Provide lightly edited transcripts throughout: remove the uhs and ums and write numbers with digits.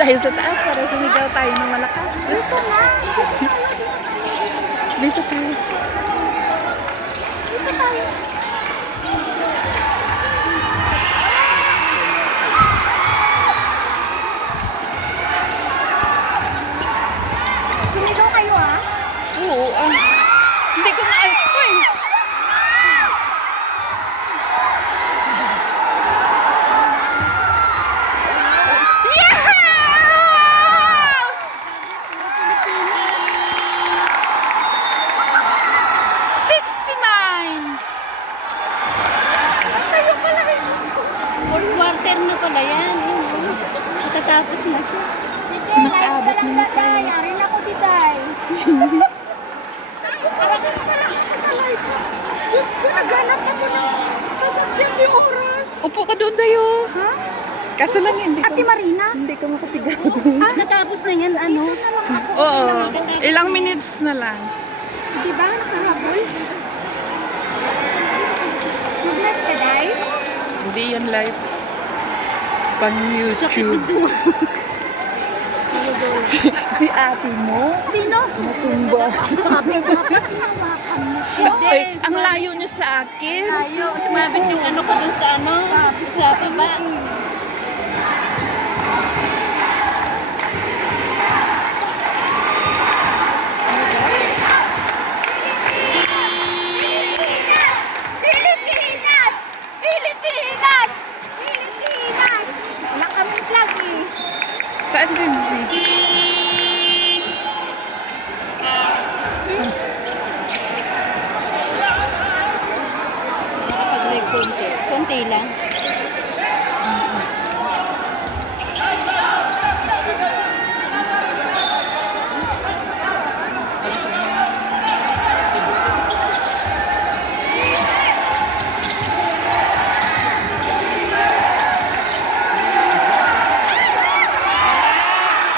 tayo sa taas para sumigaw tayo ng malakas. Dito na. Dito tayo. Dito tayo. Sumigaw kayo ha? Oo, hindi ko na ay. Uy! Quarter na pala yan. Matatapos na siya. Sige, Nakaabot na na tayo. Arin ako, Diday. Arapin ka lang ako sa live. Diyos ko, naghanap ako ng sasakyan di oras. Upo ka doon tayo. Ha? Kaso lang hindi Ate ko. Marina? Hindi ko makasigaw. Natapos na yan, ano? Oo. Ilang minutes na lang. Di ba? Nakahabol? Mag-live ka, Day? Hindi yan live. Pang YouTube. Si ate mo. Sino? Matumba. Sabi nga, tinawakan mo siya. Ay, ang layo niyo sa akin. Tayo, sumabit yung ano ko dun sa ano, sa baba. Pilipinas! Pilipinas! Pilipinas! Wala kaming flag eh. Saan din? Pag-live konti. Konti lang.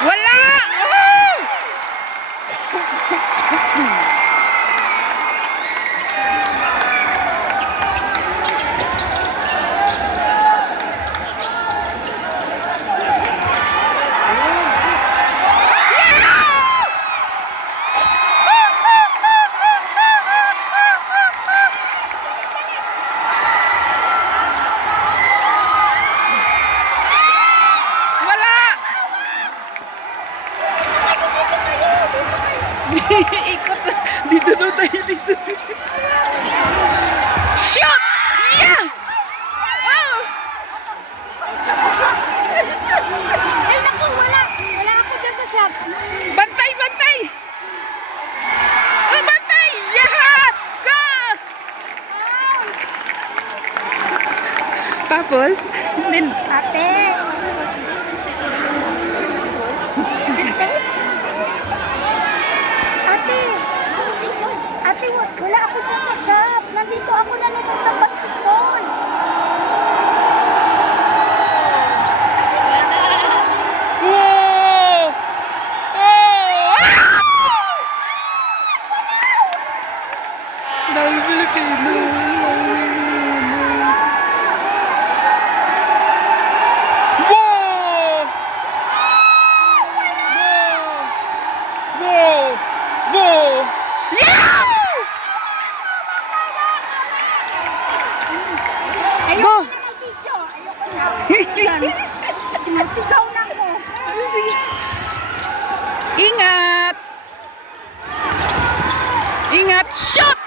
Wala! Oh! Wala! Ikot na. Dito doon tayo dito. Shoot! Yeah! Oh! Ay, naku, wala. Wala ako dyan sa shop. Bantay! Bantay! Oh, bantay! Yeah! Go! Tapos, din, Ate. Ate. Ate, wala ako dyan sa shop. Nandito ako nanonood ng basketball. wow! Oh! Ah! Dami Pilipino. Wow! Wow! Wow! Yeah! Go! Ayoko na mag-video. Ayoko na. Sigaw na ako. Ingat! Ingat! Shot!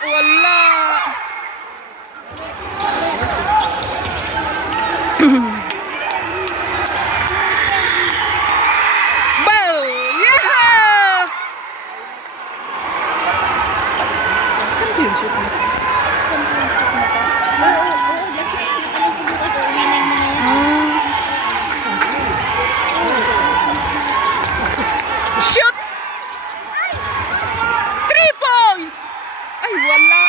Wala! Bow! Yeah! Saan ba yung shoot mo? Winning mo na yan. Shoot! 3 points! Ay, wala!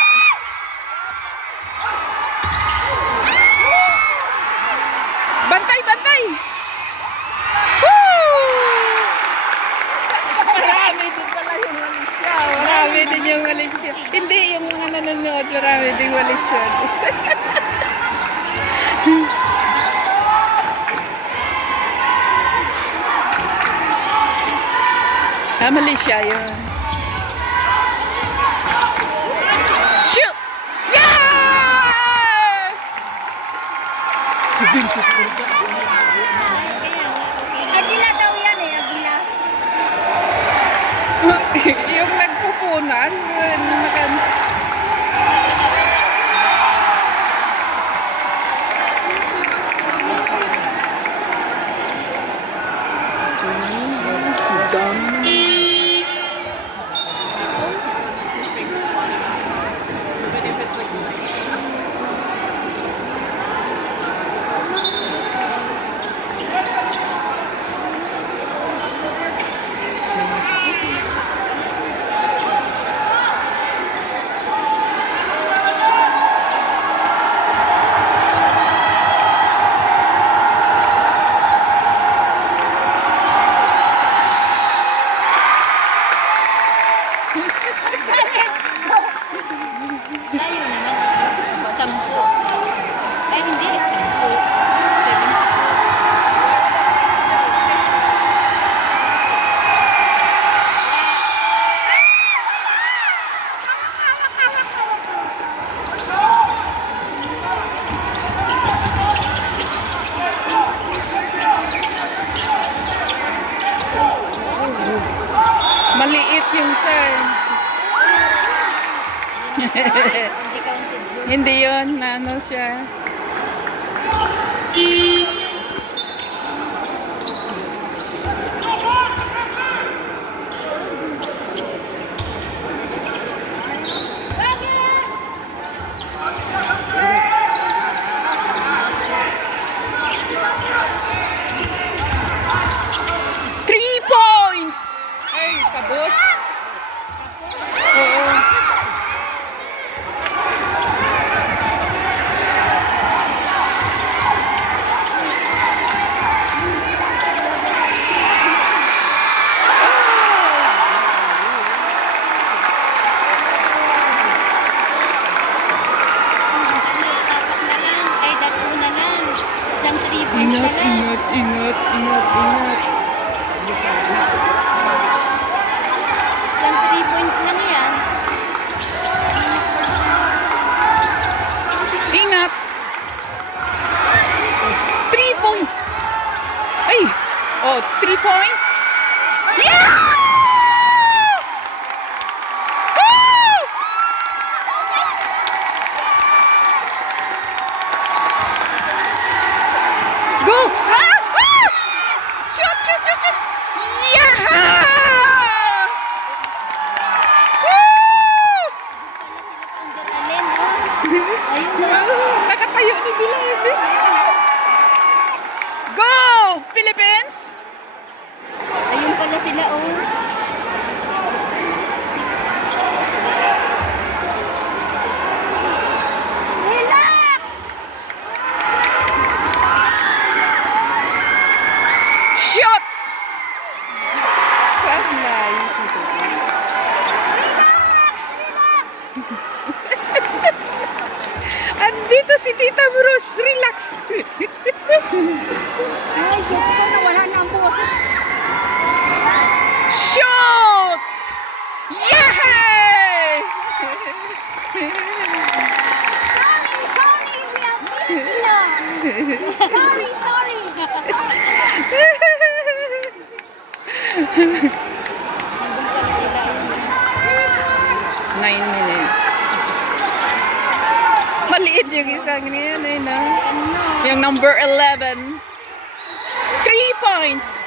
Bantay, bantay! Woo! Marami din pala yung walis siya. Marami din yung walis siya. Hindi, yung mga nanonood, marami din walis siya. Mali siya yun. Shoot! Yeah! Sabihin ko po. Agila daw yan eh, agila. Yung nagpupunas, Sampo. Eh, hindi. Sampo. maliit yung sign. Hindi counted. Hindi yun, nano siya. Three points! Ay, kabos. Oo. Tapak na lang. Ay, dako na lang. Isang 3 points na Ingat, lang. ingat, ingat, ingat, ingat. Isang 3 points lang yan. Ingat! 3 points! Ay! Oh, 3 points? Yeah! Woo! Go! Ah! Ah! Shoot, shoot, shoot, shoot! Yeah! Woo! Alin, oh. Ayun na. Nakatayo na sila. Go! Philippines! Ayun pala sila, oh. Relax! Shoot! Saan layo si Tito? Andito si Tita Bruce. Relax. Ay, Diyos ko, nawala na ang boses. Shoot! Yay! Sorry, we are Filipino. Sorry. Nandun pala sila, ayun. 9 minutes. Maliit yung isang niyan eh, no? Ano? Yung number 11. 3 points.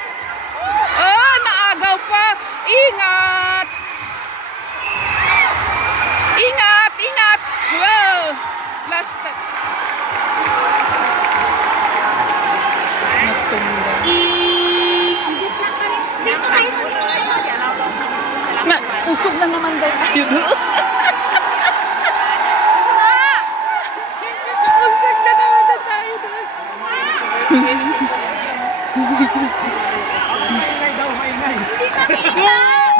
Oh, naagaw pa. Ingat! Ingat! Ingat! Wow! Last time. Natumba. Dito tayo. Na, usog na naman daw tayo doon. Usog na naman na tayo doon.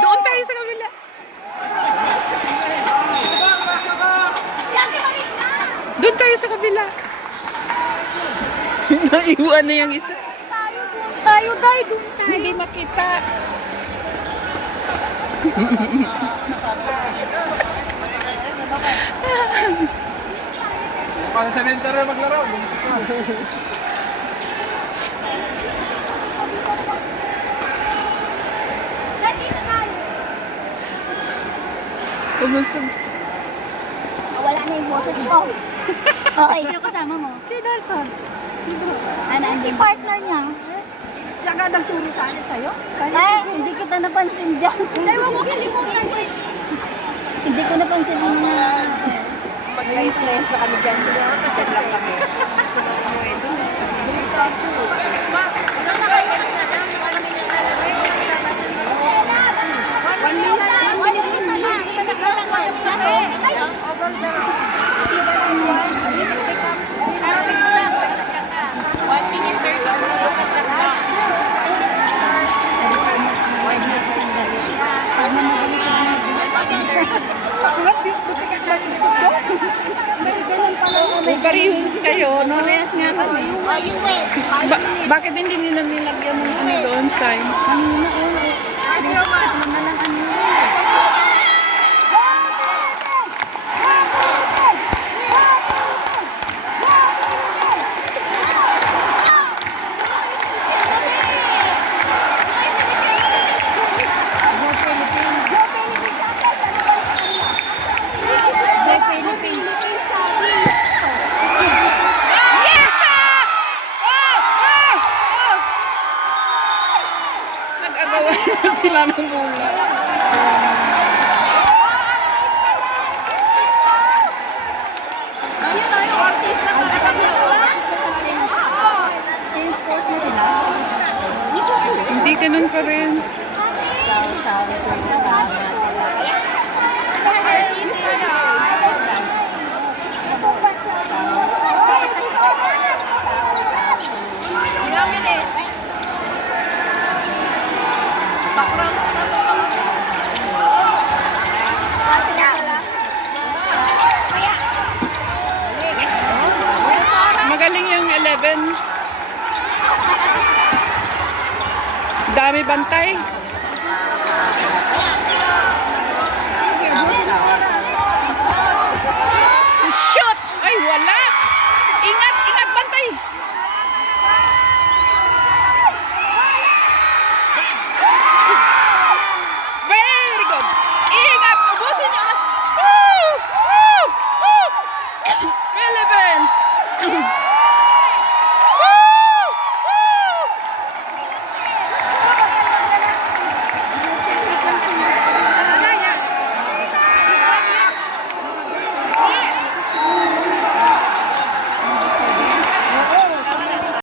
Doon tayo sa kabila. Doon tayo sa kabila. Naiwan na yung isa. Tayo, doon tayo. Hindi makita. Pang cemetery maglaro. Saan dito tayo? Kumusog. Wala na yung boses ko. Okay. Sino kasama mo? Si Nelson. Ano, si partner niya. Siya ka nagturo sa akin sa'yo? Ay, hindi kita napansin dyan. Ay, wag mo kalimutan ko. Hindi ko napansin yung mga... Mag-slice na kami dyan. Kasi lang kami. Gusto na umuwi doon. Saan na kayo kasada? Kung parehas kayo, no? Oh, you wait. Bakit hindi nila nilagyan ng ano doon, sign? Nag-agawa na sila ng bola. Hindi ganun pa rin. Magaling yung 11. Dami bantay.